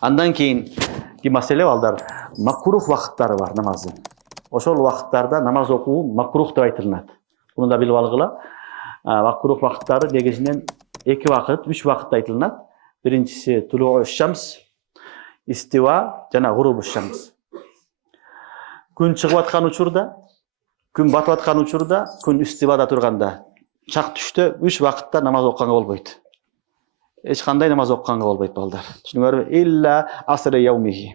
Андан кейинки маселе балдар, макрух вакыттары бар намаздын. Ошол вакыттарда намаз окуу макрух деп айтылат. Буну да билип алгыла. Макрух вакыттары негизинен 2 вакыт, 3 вакытта айтылат. Биринчиси тулуу шамс, истива жана гурубу шамс. Күн чыгып аткан учурда, күн батып аткан учурда, күн истивада турганда, чак түштө 3 вакытта намаз окуганга болбойт. Эч кандай намаз окуганга болбойт балдар. Түшүнүңөрбү? Илля аср яумихи.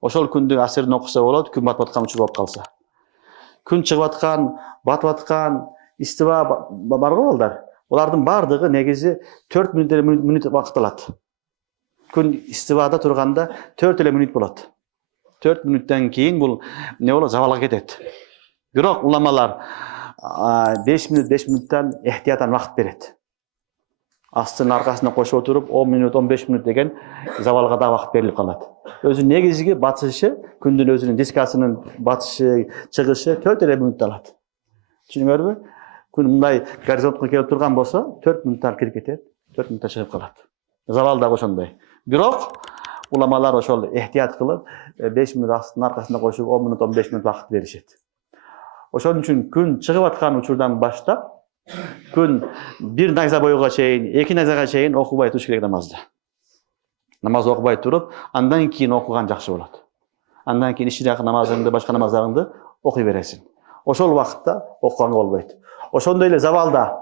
Ошол күндүн асырын окуса болот, күн батып аткан учур болуп калса. Күн чыгып аткан, батып аткан, истива бар го балдар. Булардын бардыгы негизи 4 мүнөт вакыт алат. Күн истивада турганда 4 эле мүнөт болот. 4 мүнөттөн кийин бул эмне болот? Завалга кетет. Бирок уламалар 5 мүнөттөн эхтиятан вакыт берет. Астын аркасына кошуп отуруп 10 мүнөт, 15 мүнөт деген завалга да вакыт берилип калат. Өзү негизги батышы, күндүн өзүнүн дискасынын батышы, чыгышы 4 эле мүнөт алат. Түшүнүңөрбү? Күн мындай горизонтко келип турган болсо, 4 мүнөттө кирип кетет, 4 мүнөттө чыгып калат. Завал да ошондой. Бирок уламалар ошол эхтият кылып, 5 мүнөт астын аркасына кошуп 10 мүнөт, 15 мүнөт вакыт беришет. Ошон үчүн күн чыгып аткан учурдан баштап, күн 1 найза боюга чейин, 2 найзага чейин окубай туруш керек намазды. Намаз окубай туруп, андан кийин окуган жакшы болот. Андан кийин иши намазыңды, башка намаздарыңды окуй бересиң. Ошол вакытта окуганга болбойт. Ошондой эле завалда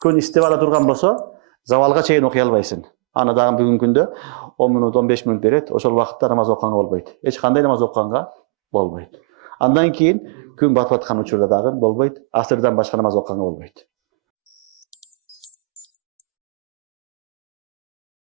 күн истивада турган болсо, завалга чейин окуй албайсың. Аны дагы бүгүнкү күндө 10 мүнөт, 15 мүнөт берет. Ошол вакытта намаз окуганга болбойт. Эч кандай намаз окуганга болбойт. Андан кийин күн батып аткан учурда дагы болбойт. Асырдан башка намаз окуганга болбойт.